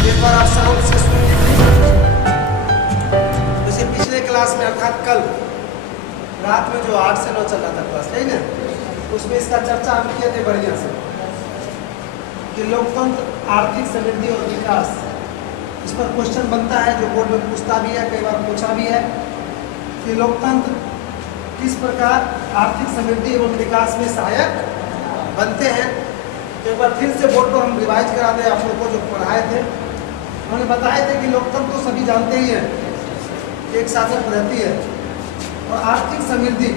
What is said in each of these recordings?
एक बार आप शांत से सुनिए। जैसे पिछले क्लास में अर्थात कल रात में जो 8 से 9 चल रहा था क्लास, है ना, उसमें इसका चर्चा हम किए थे बढ़िया से कि लोकतंत्र, आर्थिक समृद्धि और विकास। इस पर क्वेश्चन बनता है जो बोर्ड में पूछता भी है, कई बार पूछा भी है कि लोकतंत्र किस प्रकार आर्थिक समृद्धि एवं विकास में सहायक बनते हैं। तो एक बार फिर से बोर्ड पर हम रिवाइज करा दें आप लोगों को, जो पढ़ाए थे उन्होंने बताए थे कि लोकतंत्र तो सभी जानते ही हैं, एक शासन पद्धति है। और आर्थिक समृद्धि,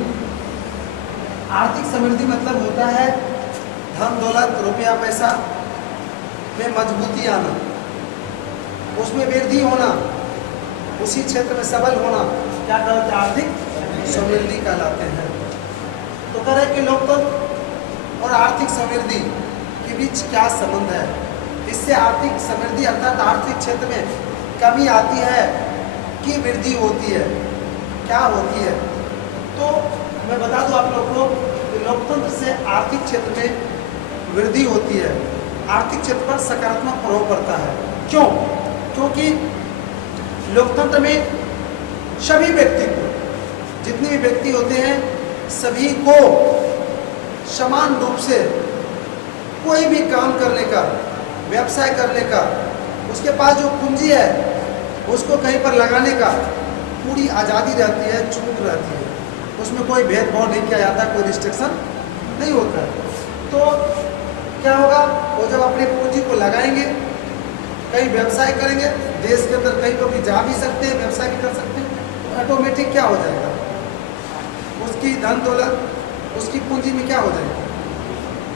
आर्थिक समृद्धि मतलब होता है धन दौलत रुपया पैसा में मजबूती आना, उसमें वृद्धि होना, उसी क्षेत्र में सबल होना, क्या कहते हैं, आर्थिक समृद्धि कहलाते हैं। तो कह रहे कि लोकतंत्र और आर्थिक समृद्धि के बीच क्या संबंध है। इससे आर्थिक समृद्धि अर्थात आर्थिक क्षेत्र में कमी आती है कि वृद्धि होती है, क्या होती है। तो मैं बता दूं आप लोगों को कि लोकतंत्र से आर्थिक क्षेत्र में वृद्धि होती है, आर्थिक क्षेत्र पर सकारात्मक प्रभाव पड़ता है। क्यों? क्योंकि लोकतंत्र में सभी व्यक्ति को, जितने भी व्यक्ति होते हैं सभी को समान रूप से कोई भी काम करने का, व्यवसाय करने का, उसके पास जो पूंजी है उसको कहीं पर लगाने का पूरी आज़ादी रहती है, छूट रहती है, उसमें कोई भेदभाव नहीं किया जाता, कोई रिस्ट्रिक्शन नहीं होता है। तो क्या होगा, वो जब अपनी पूंजी को लगाएंगे, कहीं व्यवसाय करेंगे, देश के अंदर कहीं पर भी जा भी सकते हैं, व्यवसाय भी कर सकते हैं, तो ऑटोमेटिक क्या हो जाएगा, उसकी धन दौलत, उसकी पूंजी में क्या हो जाएगी,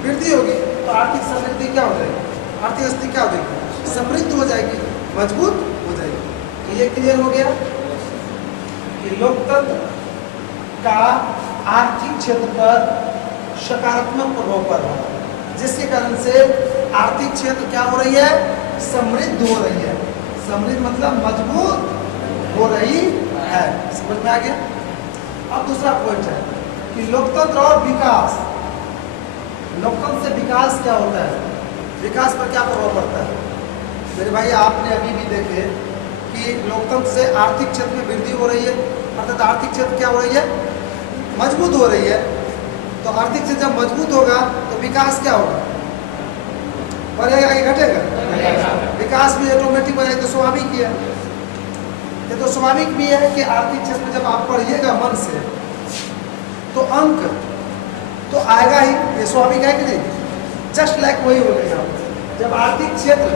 वृद्धि होगी। तो आर्थिक समृद्धि क्या हो जाएगी, आर्थिक स्थिति क्या हो जाएगी, समृद्ध हो जाएगी, मजबूत हो जाएगी। तो ये क्लियर हो गया कि लोकतंत्र का आर्थिक क्षेत्र पर सकारात्मक प्रभाव पड़ रहा है, जिसके कारण से आर्थिक क्षेत्र क्या हो रही है, समृद्ध हो रही है। समृद्ध मतलब मजबूत हो रही है। समझ में आ गया। अब दूसरा पॉइंट है कि लोकतंत्र और विकास, लोकतंत्र से विकास क्या होता है, विकास पर क्या प्रभाव पड़ता है। मेरे भाई आपने अभी भी देखे कि लोकतंत्र से आर्थिक क्षेत्र में वृद्धि हो रही है, अर्थात आर्थिक क्षेत्र क्या हो रही है, मजबूत हो रही है। तो आर्थिक क्षेत्र जब मजबूत होगा तो विकास क्या होगा, बढ़ेगा कि घटेगा, विकास भी ऑटोमेटिक बढ़ेगा। तो स्वाभाविक है, ये तो स्वाभाविक भी है कि आर्थिक क्षेत्र में जब आप पढ़िएगा मन से तो अंक तो आएगा ही, ये स्वाभाविक है कि नहीं। जस्ट लाइक वही हो गया, जब आर्थिक क्षेत्र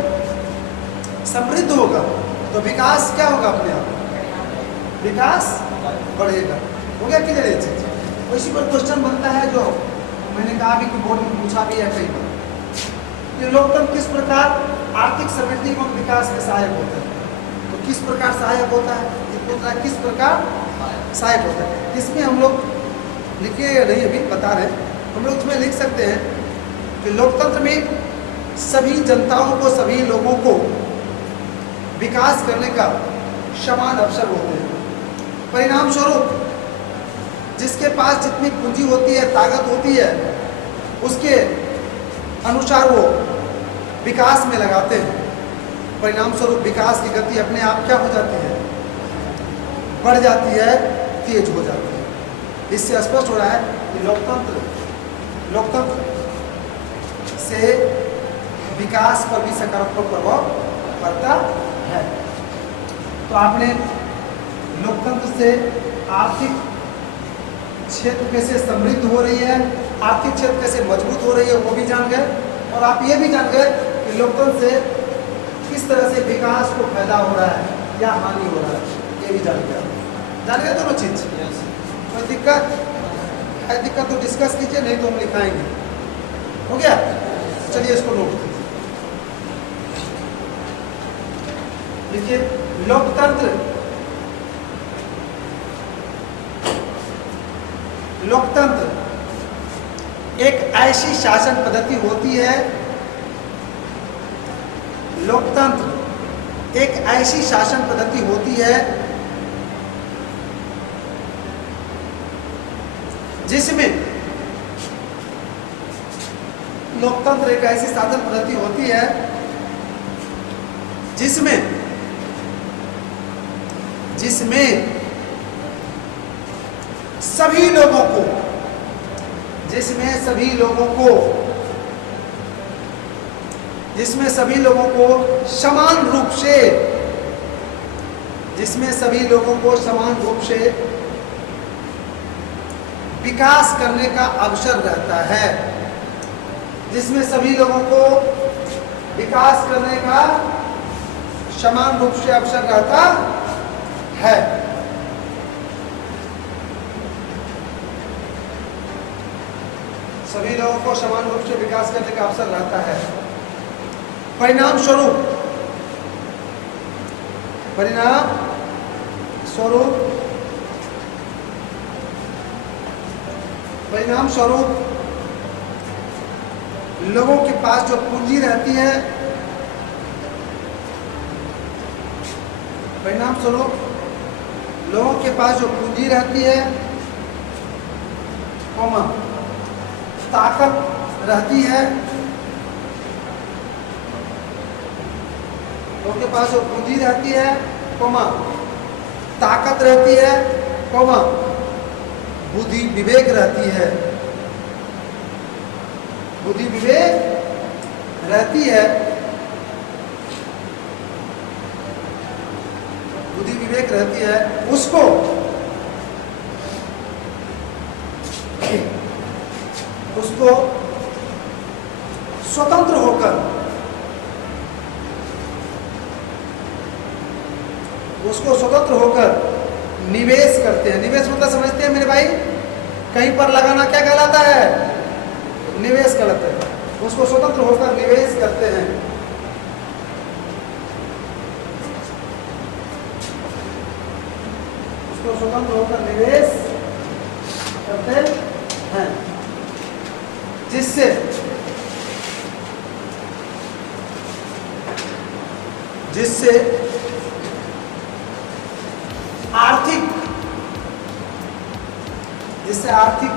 समृद्ध होगा तो विकास क्या होगा, अपने आप विकास बढ़ेगा। हो गया क्लियर ये चीज। इसी पर क्वेश्चन बनता है जो मैंने कहा भी कि बोर्ड में पूछा भी है कई बार कि लोकतंत्र किस प्रकार आर्थिक समृद्धि एवं विकास में सहायक होता है। तो किस प्रकार सहायक होता है, ये पूछ रहा है किस प्रकार सहायक होता है। इसमें हम लोग लिखे नहीं, अभी बता रहे, हम लोग इसमें लिख सकते हैं कि लोकतंत्र में सभी जनताओं को, सभी लोगों को विकास करने का समान अवसर होते हैं। परिणाम स्वरूप जिसके पास जितनी पूंजी होती है, ताकत होती है, उसके अनुसार वो विकास में लगाते हैं। परिणाम स्वरूप विकास की गति अपने आप क्या हो जाती है, बढ़ जाती है, तेज हो जाती है। इससे स्पष्ट हो रहा है कि लोकतंत्र से विकास पर भी सकारात्मक प्रभाव पड़ता है। तो आपने लोकतंत्र से आर्थिक क्षेत्र कैसे समृद्ध हो रही है, आर्थिक क्षेत्र कैसे मजबूत हो रही है, वो भी जान गए। और आप ये भी जान गए कि लोकतंत्र से किस तरह से विकास को फायदा हो रहा है या हानि हो रहा है, ये भी जान गए दोनों चीज। कोई दिक्कत है, दिक्कत तो डिस्कस कीजिए, नहीं तो हम लिखाएंगे। हो गया, चलिए इसको नोट कीजिए। देखिए, लोकतंत्र एक ऐसी शासन पद्धति होती है, लोकतंत्र एक ऐसी शासन पद्धति होती है जिसमें लोकतंत्र एक ऐसी शासन पद्धति होती है जिसमें सभी लोगों को समान रूप से विकास करने का अवसर रहता है। जिसमें सभी लोगों को विकास करने का समान रूप से अवसर रहता है। सभी लोगों को समान रूप से विकास करने का अवसर रहता है। परिणाम स्वरूप लोगों के पास जो पूंजी रहती है, ताकत रहती है, लोगों के पास जो पूंजी रहती है, ताकत रहती है, बुद्धि विवेक रहती है, उसको स्वतंत्र होकर निवेश करते हैं। निवेश मतलब समझते हैं मेरे भाई, कहीं पर लगाना क्या कहलाता है? निवेश कहलाता है। उसको स्वतंत्र होकर निवेश करते हैं। जिससे आर्थिक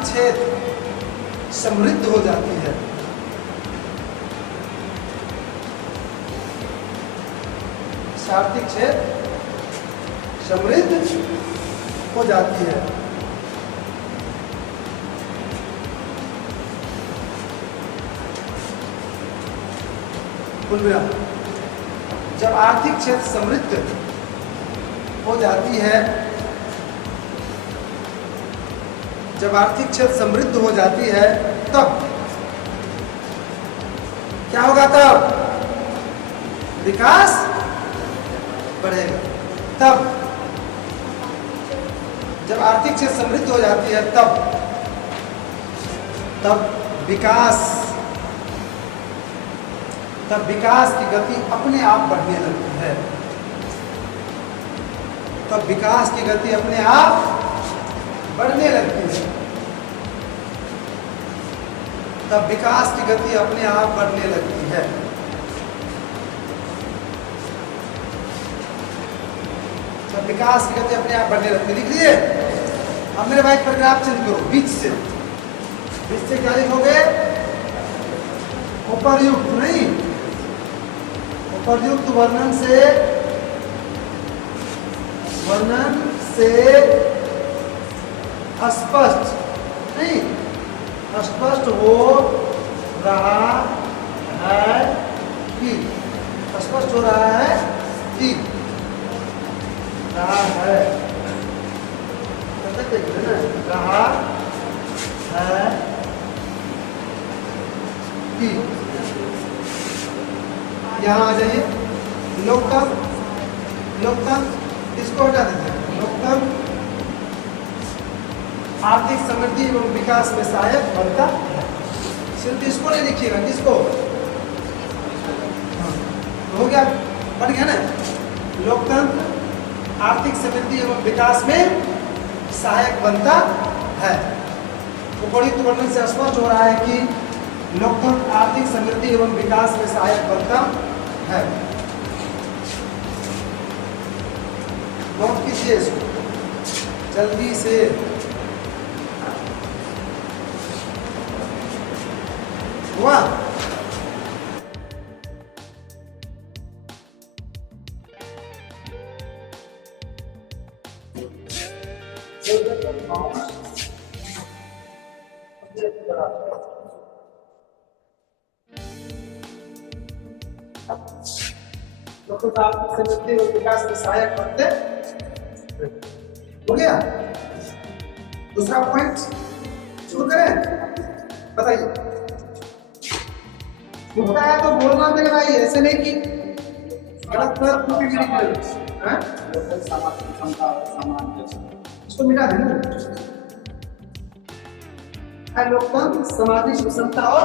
क्षेत्र समृद्ध हो जाती है। आर्थिक क्षेत्र समृद्ध हो जाती है। जब आर्थिक क्षेत्र समृद्ध हो जाती है, तब क्या होगा? तब विकास बढ़ेगा। जब आर्थिक क्षेत्र समृद्ध हो जाती है, तब विकास की गति अपने आप बढ़ने लगती है। तब विकास की गति अपने आप बढ़ने लगती है। लिख लिए। अब मेरे भाई पैराग्राफ चेंज करो, बीच से क्या लिखोगे? उपर्युक्त नहीं, उपर्युक्त वर्णन से स्पष्ट नहीं, स्पष्ट हो रहा है कि यहाँ आ जाइए। लोकतंत्र इसको हटा देते हैं। लोकतंत्र आर्थिक समृद्धि एवं विकास में सहायक बनता है। सिर्फ इसको नहीं लिखिएगा, किसको? हो गया, बन गया ना? लोकतंत्र आर्थिक समृद्धि एवं विकास में सहायक बनता है। उपरोक्त वर्णन से स्पष्ट हो रहा है कि लोकतंत्र आर्थिक समृद्धि एवं विकास में सहायक बनता है। नोट कीजिए इसको जल्दी से। हुआ? आपसे मिलते हुए विकास में सहायक बनते हो गया। दूसरा पॉइंट शुरू करें, बताइए। होता है तो बोलना मेरे भाई, ऐसे नहीं कि गलत गलत भी लिख रहे हैं। इसको मिटा देना है। लोकतंत्र, सामाजिक विषमता और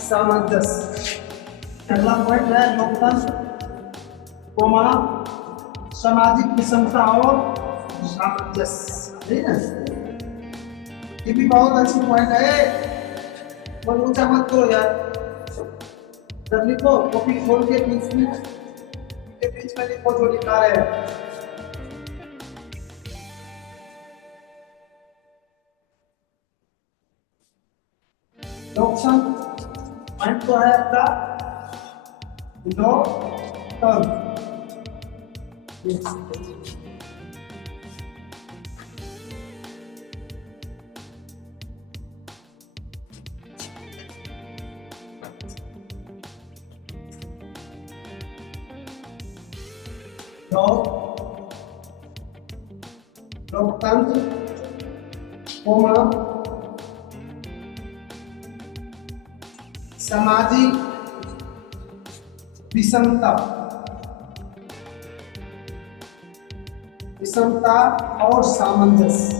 सामंजस्य। अगला पॉइंट है लोकतंत्र, सामाजिक विषमता और सामंजस्य। ठीक है, ये भी बहुत अच्छी पॉइंट है। मन ऊंचा मत करो यार, जब लिखो कॉपी खोल के बीच में लिखो जो लिखा रहे हैं। लोकतंत्र पॉइंट तो है आपका लोकतंत्र। लोकतंत्र, सामाजिक विषमता और सामंजस्य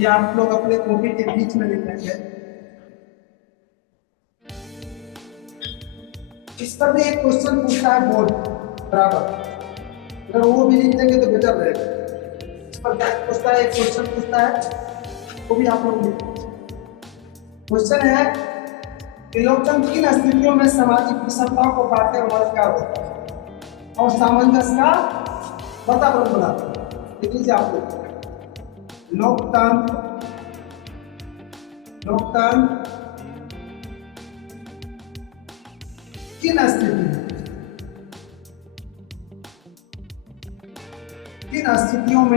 ये आप लोग अपने कॉपी के बीच में लिखेंगे। इस पर भी एक क्वेश्चन पूछता है बोर्ड बराबर, अगर वो भी लिख देंगे तो बेटर रहेगा। इस पर क्या पूछता है, एक क्वेश्चन पूछता है, वो भी आप लोग लिखेंगे। क्वेश्चन है कि लोकतंत्र किन स्थितियों में सामाजिक विषमताओं को काटने में मददगार होता है और सामंजस्य का वातावरण बनाता है। देख लीजिए आप लोग, लोकतंत्र किन स्थितियों में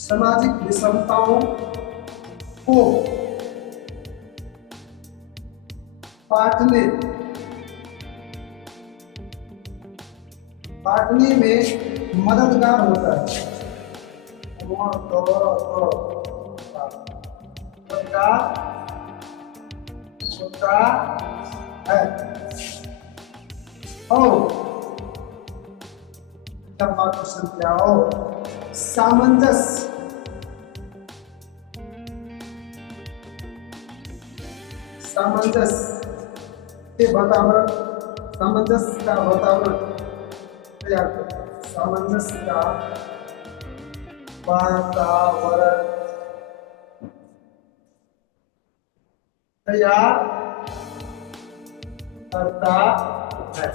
सामाजिक विषमताओं को बांटने में मददगार होता है। और क्वेश्चन क्या हो, सामंजस्य के वातावरण, सामंजस्य का वातावरण तैयार करता है। सामंजस्य का वातावरण तैयार करता है।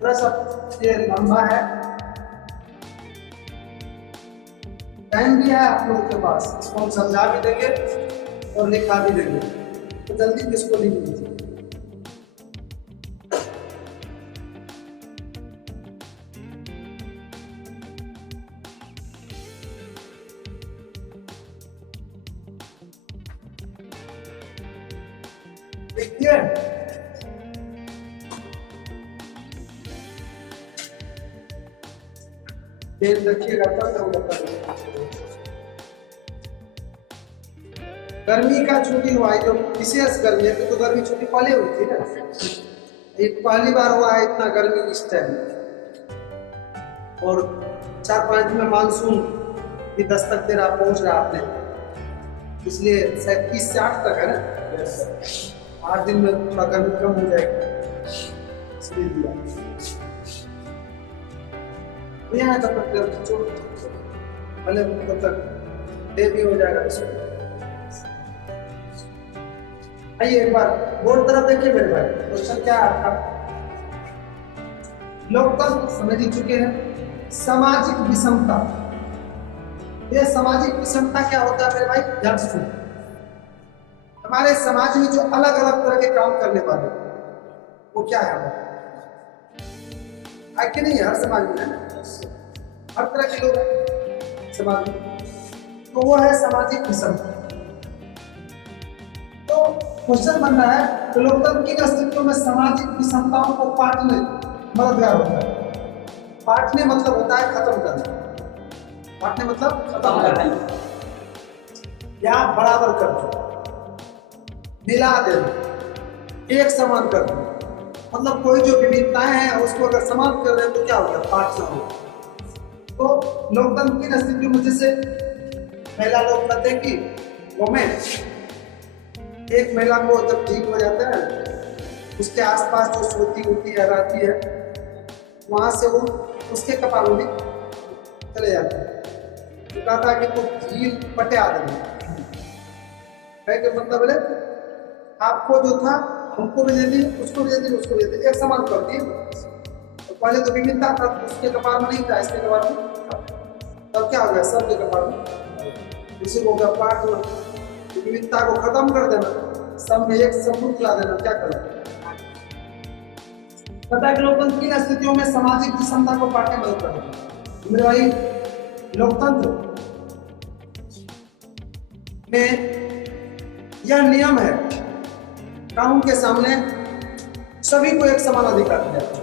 थोड़ा सा ये लंबा है, टाइम भी है आप लोगों के पास, इसको हम समझा भी देंगे और लिखा भी देंगे, तो जल्दी इसको लिख लीजिए। देखिए पेन रखिएगा तब गर्मी का छुट्टी हुआ है, जो विशेष गर्मी है, तो गर्मी छुट्टी पहले हुई थी ना, एक पहली बार हुआ है इतना गर्मी इस टाइम। और 4-5 दिन में मानसून कि 10 तक देर आप पहुंच रहे आपने, इसलिए शायद 30 से 8 तक है ना, 8 दिन में थोड़ा गर्मी कम हो जाएगी, इसलिए दिया। यहाँ तब तक भले तब तक डे भी हो जाएगा इसमें। आइए एक बार बोर्ड तरफ देखिए मेरे भाई, क्वेश्चन क्या है आपका? लोकतंत्र समझ ही चुके हैं। सामाजिक विषमता, ये सामाजिक विषमता क्या होता है मेरे भाई? ध्यान से सुनो। हमारे समाज में जो अलग अलग तरह के काम करने वाले वो क्या है? आगे नहीं है, हर समाज में है, हर तरह के लोग हैं समाज में, तो वो है सामाजिक विषमता। तो क्वेश्चन बन रहा है कि लोकतंत्र के अस्तित्व में सामाजिक विषमताओं को पाटने मददगार होता है। पाटने मतलब होता है खत्म करना, बांटने मतलब खत्म करना या बराबर कर दो, मिला देना, एक समान कर दो। मतलब कोई जो विविधताएं हैं उसको अगर समाप्त कर रहे हैं तो क्या होगा? बांटना होगा। तो लोकतंत्र की अस्तित्व में जैसे महिला लोग कहते हैं कि वोमेन, एक महिला को जब ठीक हो जाता है उसके आसपास जो सोती होती है रहती है वहां से वो उसके कपालों में चले जाते हैं। तो कहता है कि तो झील पटिया देना, मतलब बोले आपको जो था हमको भी दे दी, उसको भी दे दी, उसको भी दे दी, एक समान कर दिए। तो पहले तो विभिन्नता था, उसके कपाल में नहीं था, इसके कपाल में था। तब क्या हो गया? सबके कपाल में इसी को व्यापार विविधता को खत्म कर देना, सब में एक समूह ला देना। क्या करना? पता है कि लोकतंत्र की स्थितियों में सामाजिक विषमता को पाटने में मदद करता मेरे भाई। लोकतंत्र में यह नियम है, कानून के सामने सभी को एक समान अधिकार दिया जाता है।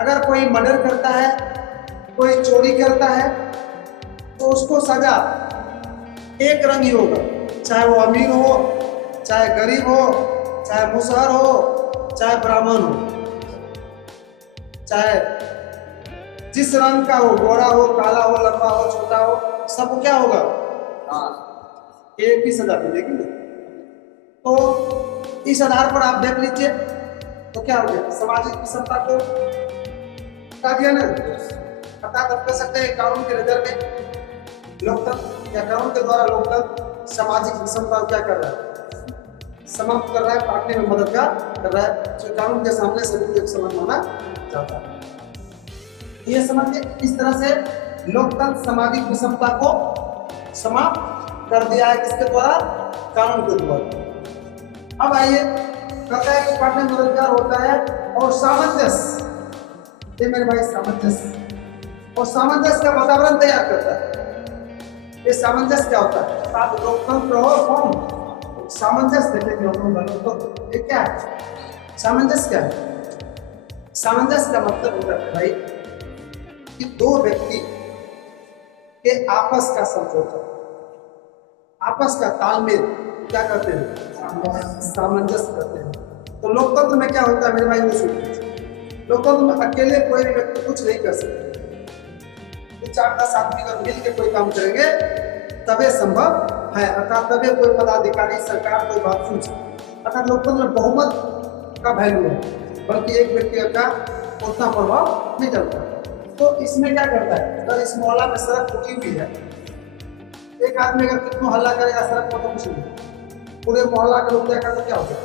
अगर कोई मर्डर करता है, कोई चोरी करता है, तो उसको सजा एक रंग ही होगा, चाहे वो अमीर हो, चाहे गरीब हो, चाहे मुसहर हो, चाहे ब्राह्मण हो, चाहे जिस रंग का हो, गोरा हो, काला हो, लंबा हो, छोटा हो, सबको क्या होगा? एक ही सजा मिलेगी। तो इस आधार पर आप देख लीजिए तो क्या हो गया? सामाजिक विषमता को हटा दिया ना। अर्थात आप कह सकते हैं कानून के नजर में लोकतंत्र या कानून के द्वारा लोकतंत्र सामाजिक विषमता क्या कर रहा है? समाप्त कर रहा है, पाटने में मददगार कर रहा है। तो कानून के सामने सभी को एक समान माना जाता है। ये समझिए, इस तरह से लोकतंत्र सामाजिक विषमता को समाप्त कर दिया है। किसके द्वारा? कानून के द्वारा। अब आइए, कहता है कि पाटने में मददगार होता है और सामंजस्य, ये मेरे भाई सामंजस्य, और सामंजस्य का वातावरण तैयार करता है। ये सामंजस्य क्या होता है? आप लोकतंत्र हो कौन? सामंजस्य देखेंगे हम लोग। तो ये क्या है? सामंजस्य क्या है? सामंजस्य का मतलब होता है भाई कि दो व्यक्ति के आपस का समझौता, आपस का तालमेल क्या करते हैं? सामंजस्य करते हैं। तो लोकतंत्र में क्या होता है मेरे भाई? लोकतंत्र में अकेले कोई भी व्यक्ति कुछ नहीं कर सकते। 4-10 आदमी अगर मिल के कोई काम करेंगे तबे संभव है, अर्थात तबे कोई पदाधिकारी सरकार कोई बात सुन सकते। अर्थात लोकतंत्र में बहुमत का वैल्यू है, बल्कि एक व्यक्ति का उतना प्रभाव नहीं चलता। तो इसमें क्या करता है? अगर इस मोहल्ला में सड़क टूटी हुई है, एक आदमी अगर कितना हल्ला करेगा सड़क पर तो कुछ नहीं, पूरे मोहल्ला के लोग क्या करते? क्या होता है?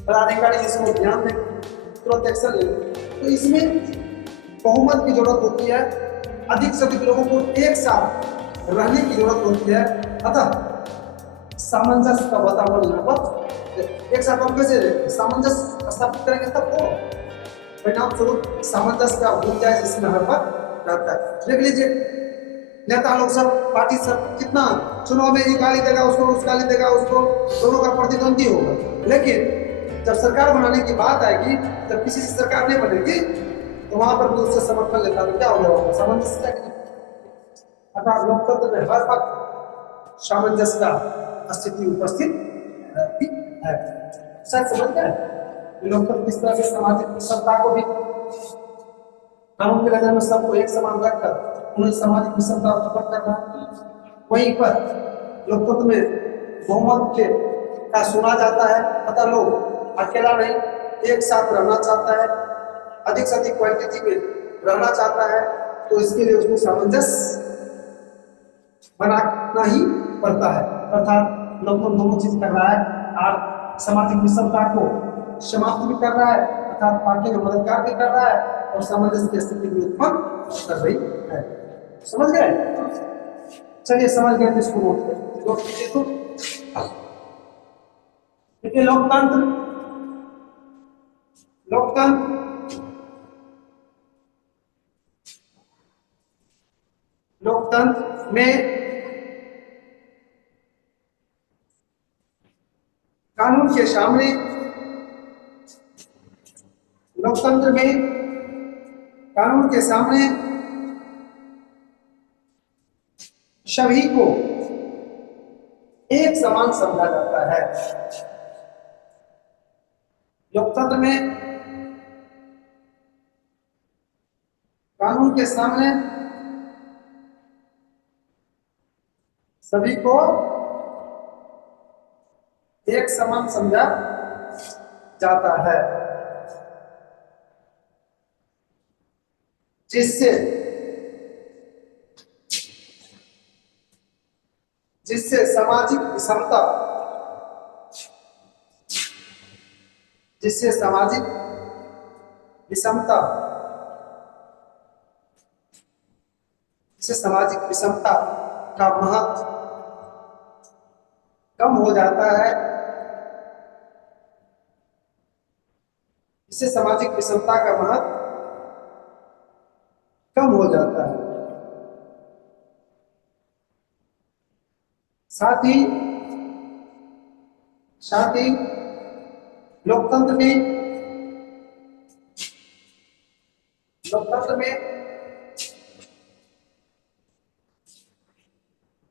पदाधिकारी इसको ध्यान दें, तुरंत एक्शन ले। तो इसमें बहुमत की जरूरत होती है, अधिक से अधिक लोगों को एक साथ रहने की जरूरत होती है। अतः सामंजस्य का वातावरण यहाँ पर एक साथ हम कैसे सामंजस्य स्थापित करेंगे तब तो परिणाम स्वरूप सामंजस्य का गुंजाइश जिसमें हर पर रहता है। देख लीजिए, नेता लोग सब, पार्टी सब कितना चुनाव में ये गाली देगा उसको, उस गाली देगा उसको, दोनों का प्रतिद्वंदी होगा। लेकिन जब सरकार बनाने की बात आएगी, जब किसी से सरकार नहीं बनेगी तो वहां पर भी उससे समर्थन लेता है। क्या हो गया? सामंजस्य। अर्थात लोकतंत्र में हर वक्त सामंजस्य का स्थिति उपस्थित रहती है। शायद समझ गए लोकतंत्र किस तरह से सामाजिक विषमता को भी कानून के नजर में सबको एक समान रखकर उन्हें सामाजिक विषमता उत्पन्न करना। वहीं पर लोकतंत्र में बहुमत के का सुना जाता है, अतः लोग अकेला नहीं एक साथ रहना चाहता है, अधिक से अधिक क्वांटिटी में रहना चाहता है, तो इसके लिए उसको सामंजस्य बनाना ही पड़ता है। अर्थात लोकतंत्र दोनों चीज कर रहा है और सामाजिक विषमता को समाप्त भी कर रहा है, अर्थात पार्टी में मददगार भी कर रहा है और सामंजस्य की स्थिति भी उत्पन्न कर रही है। समझ गए? चलिए समझ गए, इसको नोट कीजिए। तो देखिए लोकतंत्र लोकतंत्र लोकतंत्र में कानून के सामने लोकतंत्र में कानून के सामने सभी को एक समान समझा जाता है। लोकतंत्र में कानून के सामने सभी को एक समान समझा जाता है, जिससे जिससे सामाजिक विषमता जिससे सामाजिक विषमता जिससे सामाजिक विषमता का महत्व कम हो जाता है, इससे सामाजिक विषमता का महत्व कम हो जाता है। साथ ही लोकतंत्र में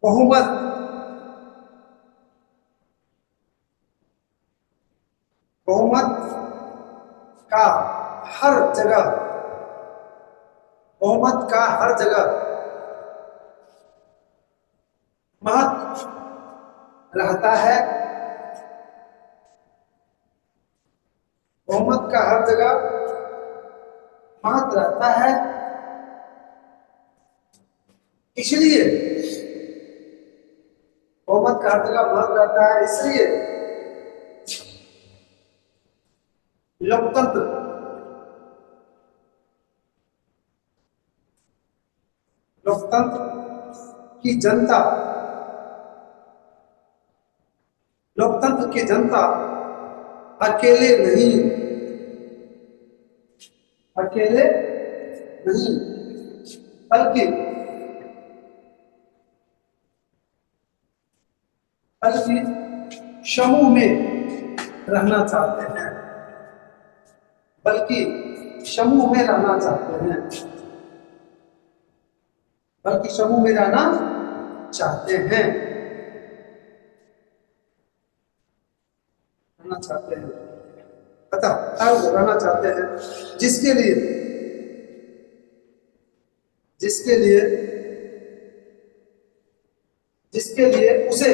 बहुमत का हर जगह बहुमत का हर जगह महत्व रहता है। बहुमत का हर जगह महत्व रहता है, इसलिए बहुमत का हर जगह महत्व रहता है, इसलिए लोकतंत्र की जनता लोकतंत्र की जनता अकेले नहीं बल्कि समूह में रहना चाहते हैं बल्कि समूह में रहना चाहते हैं रहना चाहते हैं, जिसके लिए उसे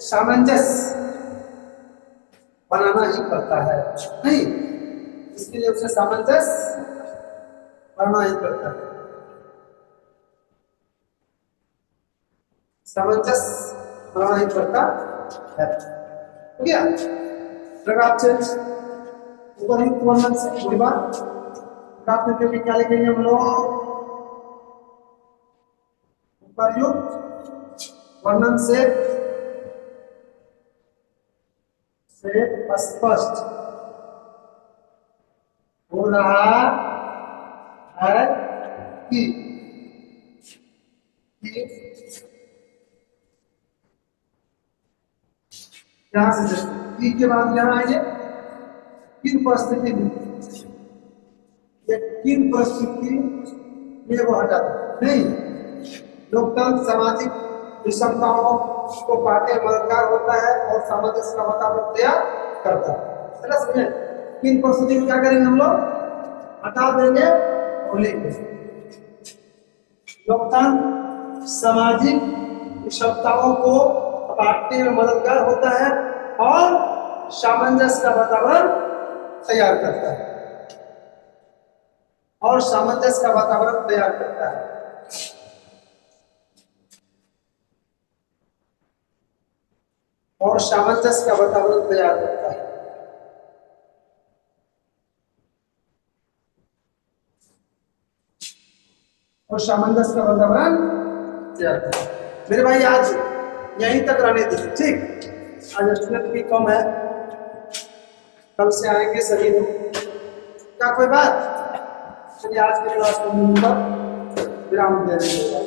सामंजस्य बनाना ही पड़ता है। नहीं, इसके लिए उसे सामंजस्य बनाना ही पड़ता है। सामंजस्य बनाना ही पड़ता है। हो गया? प्रकार चेंज उपयुक्त वर्णन से कोई बात प्राप्त करके क्या लिखेंगे हम लोग? उपयुक्त वर्णन से स्पष्ट हो रहा है कि यहां से तीन के बाद यहां आइए, किन परिस्थिति में वो हटा नहीं। लोकतंत्र सामाजिक विषमताओं को पाटे मददगार होता है और सामंजस्य का वातावरण तैयार करता है। समझे? किन परिस्थितियों में क्या करेंगे हम लोग? हटा देंगे और लिखेंगे। लोकतंत्र सामाजिक विषमताओं को बांटने में मददगार होता है और सामंजस्य का वातावरण तैयार करता है, और सामंजस्य का वातावरण तैयार करता है। और सामंजस्य का वातावरण तैयार करता है। और सामंजस्य का वातावरण तैयार करता है। मेरे भाई आज यहीं तक रहने दीजिए, ठीक? आज स्टूडेंट भी कम है, कल से आएंगे सभी लोग। क्या कोई बात? चलिए आज के क्लास को यहीं पर विराम दे देंगे।